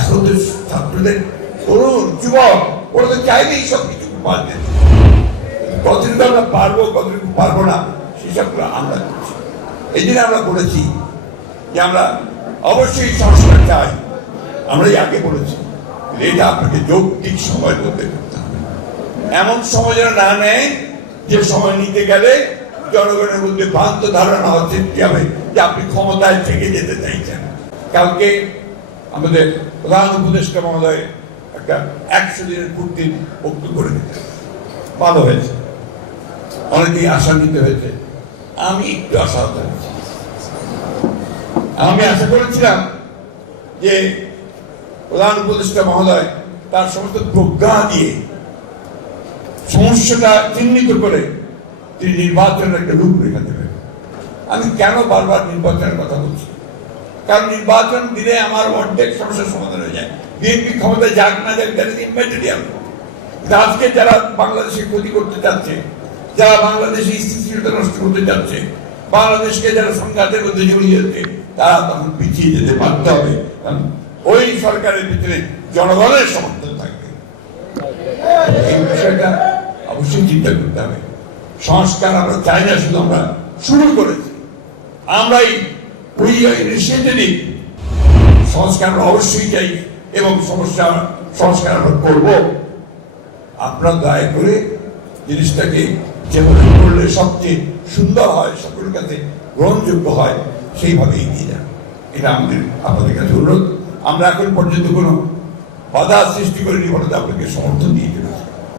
এখন তো ছাত্রদের তরুণ যুবক ওরা তো চাইলেই সব কিছু পাল্টে, কতটুকু আমরা পারবো কতটুকু পারবো না সেসবগুলো আমরা করছি। এই জন্য আমরা বলেছি যে আমরা অবশ্যই সংস্কার চাই। আমরাই আগে বলেছি এটা আপনাকে যৌক্তিক সময়ের মধ্যে করতে হবে, এমন সময় যেন না নেয় যে সময় নিতে গেলে জনগণের মধ্যে ভ্রান্ত ধারণা সৃষ্টি হবে যে আপনি ক্ষমতায় থেকে যেতে চাইছেন। কালকে আমাদের প্রধান উপদেষ্টা মহোদয় একটা 100 দিনের পূর্তির বক্তব্য করে দিতে ভালো হয়েছে, অনেকেই আশান্বিত হয়েছে, আমি একটু আশাহত হয়েছি। আমি আশা করেছিলাম যে প্রধান উপদেষ্টা মহোদয় তার সমস্ত প্রজ্ঞা দিয়ে সমস্যাটা চিহ্নিত করে তিনি নির্বাচনের একটা রূপরেখা দেবেন। আমি কেন বারবার নির্বাচনের কথা বলছি, কারণ নির্বাচন দিলে আমার অর্ধেক সমস্যার সমাধান হয়ে যায়। বিএনপি ক্ষমতায় যাক না যাক দ্যাট ইজ ইম্যাটেরিয়াল। আজকে যারা বাংলাদেশে ক্ষতি করতে চাচ্ছে, যারা বাংলাদেশে স্থিতিশীলতা নষ্ট করতে চাচ্ছে, বাংলাদেশকে যারা সংঘাতের মধ্যে জড়িয়ে যাচ্ছে, তারা তখন পিছিয়ে যেতে বাধ্য হবে, কারণ ওই সরকারের ভিতরে জনগণের সমর্থন থাকবে। এই বিষয়টা অবশ্যই চিন্তা করতে হবে। সংস্কার আমরা চাই না, শুধু আমরা শুরু করেছি, আমরাই সংস্কার অবশ্যই চাই এবং সংস্কার আমরা করবো। আপনারা দয়া করে জিনিসটাকে যেভাবে করলে সবচেয়ে সুন্দর হয়, সকলের কাছে গ্রহণযোগ্য হয়, সেইভাবে এগিয়ে যান। এটা আমাদের আপনাদের কাছে অনুরোধ। আমরা এখন পর্যন্ত কোনো বাধা সৃষ্টি করিনি বলে আপনাকে সমর্থন দিয়ে